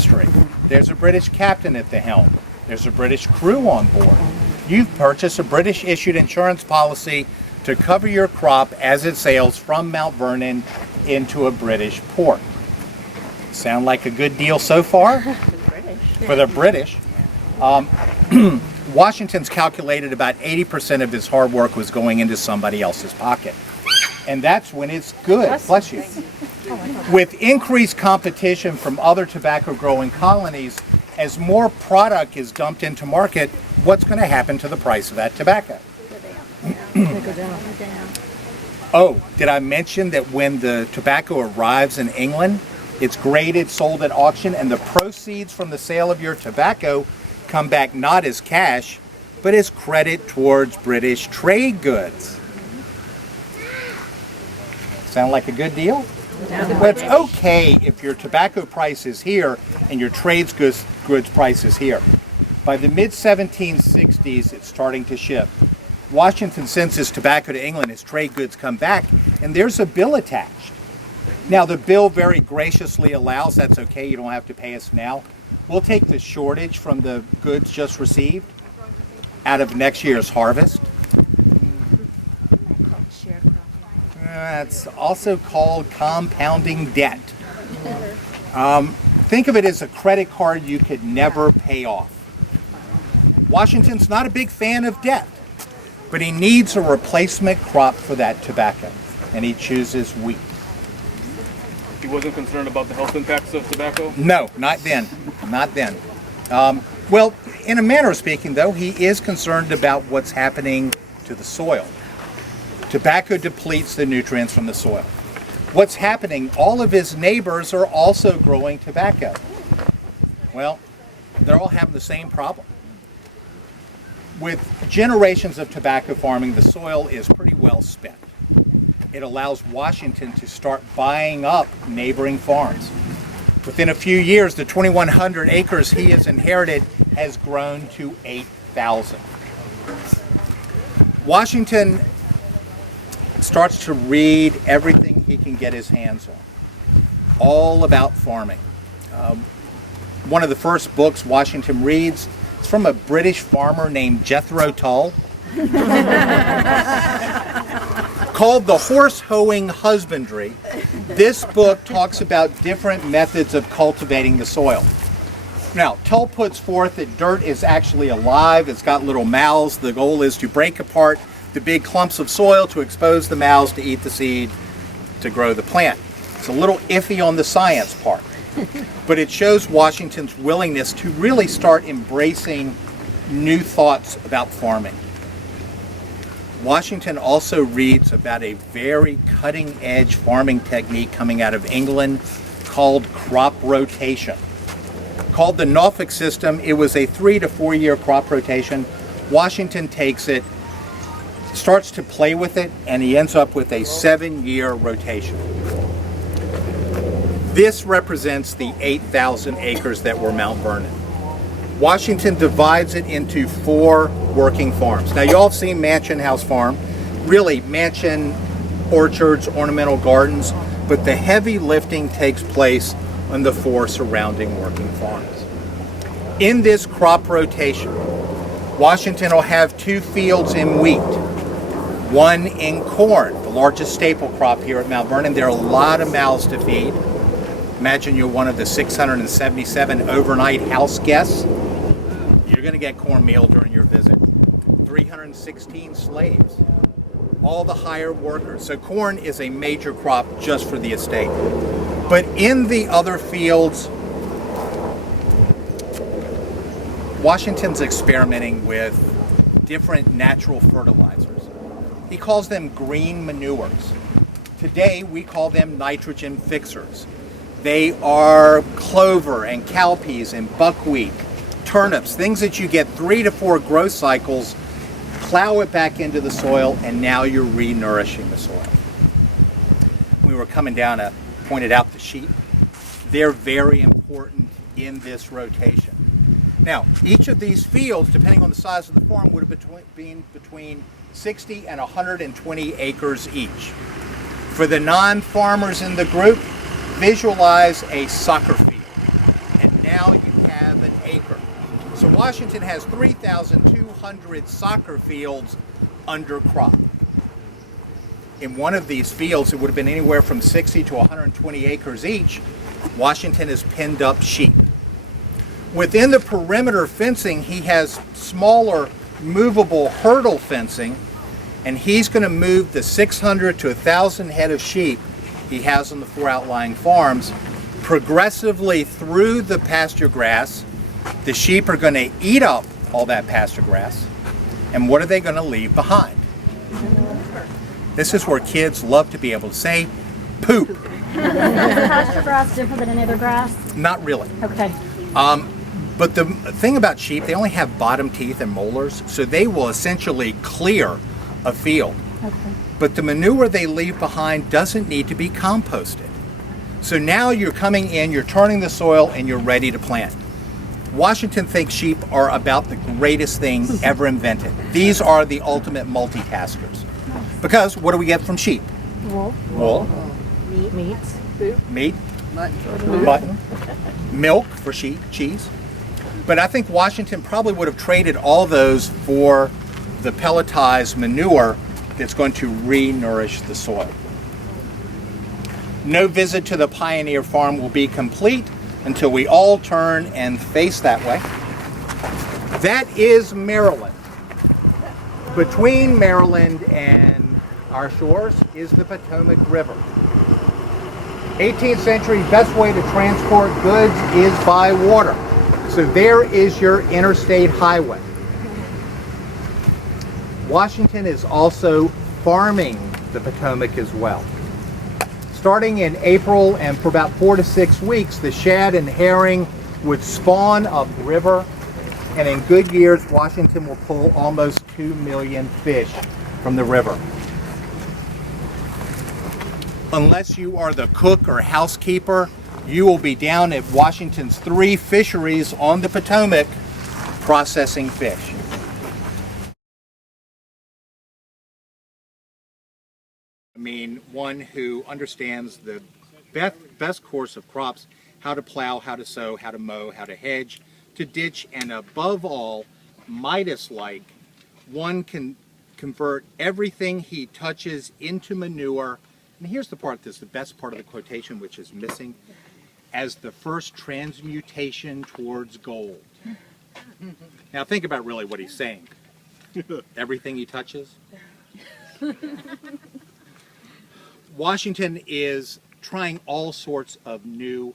industry. There's a British captain at the helm. There's a British crew on board. You've purchased a British issued insurance policy to cover your crop as it sails from Mount Vernon into a British port. Sound like a good deal so far? For the British. Washington's calculated about 80% of his hard work was going into somebody else's pocket. And that's when it's good. Bless you. With increased competition from other tobacco growing colonies, as more product is dumped into market, what's going to happen to the price of that tobacco? Oh, did I mention that when the tobacco arrives in England, it's graded, sold at auction, and the proceeds from the sale of your tobacco come back not as cash, but as credit towards British trade goods. Sound like a good deal? Well, it's okay if your tobacco price is here and your trade goods price is here. By the mid-1760s, it's starting to shift. Washington sends his tobacco to England as trade goods come back, and there's a bill attached. Now, the bill very graciously allows, that's okay, you don't have to pay us now. We'll take the shortage from the goods just received out of next year's harvest. That's also called compounding debt. Think of it as a credit card you could never pay off. Washington's not a big fan of debt, but he needs a replacement crop for that tobacco, and he chooses wheat. He wasn't concerned about the health impacts of tobacco? No, not then. Not then. Well, in a manner of speaking, though, he is concerned about what's happening to the soil. Tobacco depletes the nutrients from the soil. What's happening? All of his neighbors are also growing tobacco. Well, they're all having the same problem. With generations of tobacco farming, the soil is pretty well spent. It allows Washington to start buying up neighboring farms. Within a few years, the 2,100 acres he has inherited has grown to 8,000. Washington starts to read everything he can get his hands on, all about farming. One of the first books Washington reads is from a British farmer named Jethro Tull, called The Horse Hoeing Husbandry. This book talks about different methods of cultivating the soil. Now, Tull puts forth that dirt is actually alive, it's got little mouths. The goal is to break apart the big clumps of soil to expose the mouths to eat the seed to grow the plant. It's a little iffy on the science part, but it shows Washington's willingness to really start embracing new thoughts about farming. Washington also reads about a very cutting-edge farming technique coming out of England called crop rotation. Called the Norfolk system, it was a 3 to 4 year crop rotation. Washington takes it, starts to play with it, and he ends up with a 7-year rotation. This represents the 8,000 acres that were Mount Vernon. Washington divides it into 4 working farms. Now, you all have seen Mansion House Farm, really mansion orchards, ornamental gardens, but the heavy lifting takes place on the 4 surrounding working farms. In this crop rotation, Washington will have 2 fields in wheat, 1 in corn, the largest staple crop here at Mount Vernon. There are a lot of mouths to feed. Imagine you're one of the 677 overnight house guests. You're going to get cornmeal during your visit. 316 slaves, all the hired workers. So corn is a major crop just for the estate. But in the other fields, Washington's experimenting with different natural fertilizers. He calls them green manures. Today we call them nitrogen fixers. They are clover and cowpeas and buckwheat, turnips, things that you get 3 to 4 growth cycles, plow it back into the soil, and now you're re-nourishing the soil. We were coming down, I pointed out the sheep. They're very important in this rotation. Now, each of these fields, depending on the size of the farm, would have been between 60 and 120 acres each. For the non-farmers in the group, visualize a soccer field. And now you have an acre. So Washington has 3,200 soccer fields under crop. In one of these fields, it would have been anywhere from 60 to 120 acres each. Washington has penned up sheep. Within the perimeter fencing, he has smaller movable hurdle fencing, and he's going to move the 600 to 1,000 head of sheep he has on the 4 outlying farms progressively through the pasture grass. The sheep are going to eat up all that pasture grass, and what are they going to leave behind? This is where kids love to be able to say poop. Is pasture grass different than any other grass? Not really. Okay. But the thing about sheep, they only have bottom teeth and molars, so they will essentially clear a field. Okay. But the manure they leave behind doesn't need to be composted. So now you're coming in, you're turning the soil, and you're ready to plant. Washington thinks sheep are about the greatest thing ever invented. These are the ultimate multitaskers. Because what do we get from sheep? Wool. Wool. Meat. Meat. Mutton. Milk for sheep. Cheese. But I think Washington probably would have traded all those for the pelletized manure that's going to re-nourish the soil. No visit to the Pioneer Farm will be complete until we all turn and face that way. That is Maryland. Between Maryland and our shores is the Potomac River. 18th century, best way to transport goods is by water. So there is your interstate highway. Washington is also farming the Potomac as well. Starting in April and for about 4 to 6 weeks, the shad and herring would spawn upriver, and in good years, Washington will pull almost 2 million fish from the river. Unless you are the cook or housekeeper, you will be down at Washington's 3 fisheries on the Potomac processing fish. I mean, one who understands the best course of crops, how to plow, how to sow, how to mow, how to hedge, to ditch, and above all, Midas-like, one can convert everything he touches into manure. And here's the part that's the best part of the quotation, which is missing, as the first transmutation towards gold. Now think about really what he's saying. Everything he touches. Washington is trying all sorts of new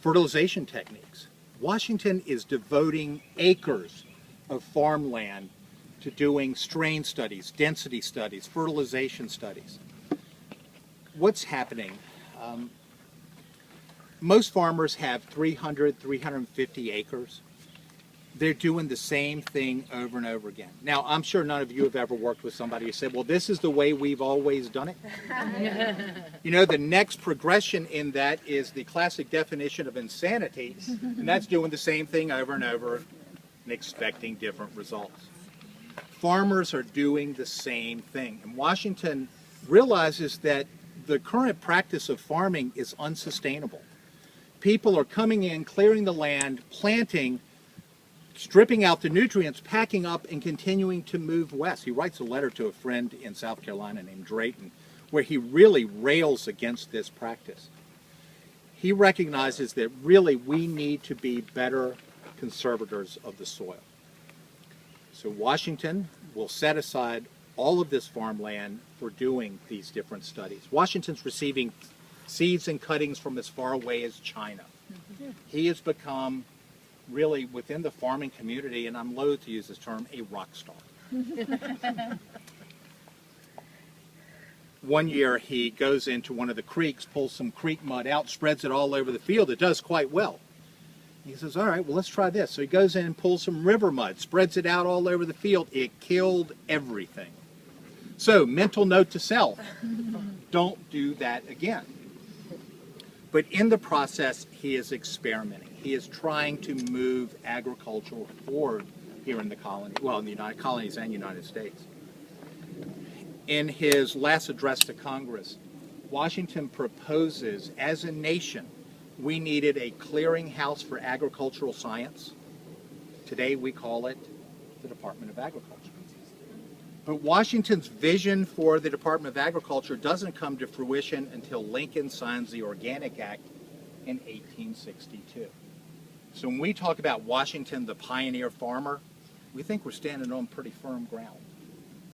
fertilization techniques. Washington is devoting acres of farmland to doing strain studies, density studies, fertilization studies. What's happening? Most farmers have 300, 350 acres. They're doing the same thing over and over again. Now, I'm sure none of you have ever worked with somebody who said, well, this is the way we've always done it. You know, the next progression in that is the classic definition of insanity, and that's doing the same thing over and over and expecting different results. Farmers are doing the same thing. And Washington realizes that the current practice of farming is unsustainable. People are coming in, clearing the land, planting, stripping out the nutrients, packing up, and continuing to move west. He writes a letter to a friend in South Carolina named Drayton, where he really rails against this practice. He recognizes that really we need to be better conservators of the soil. So Washington will set aside all of this farmland for doing these different studies. Washington's receiving seeds and cuttings from as far away as China. He has become really within the farming community, and I'm loath to use this term, a rock star. One year he goes into one of the creeks, pulls some creek mud out, spreads it all over the field. It does quite well. He says, all right, well, let's try this. So he goes in and pulls some river mud, spreads it out all over the field. It killed everything. So, mental note to self, don't do that again. But in the process, he is experimenting. He is trying to move agriculture forward here in the colony, well, in the United Colonies and United States. In his last address to Congress, Washington proposes, as a nation, we needed a clearinghouse for agricultural science. Today we call it the Department of Agriculture. But Washington's vision for the Department of Agriculture doesn't come to fruition until Lincoln signs the Organic Act in 1862. So when we talk about Washington, the pioneer farmer, we think we're standing on pretty firm ground.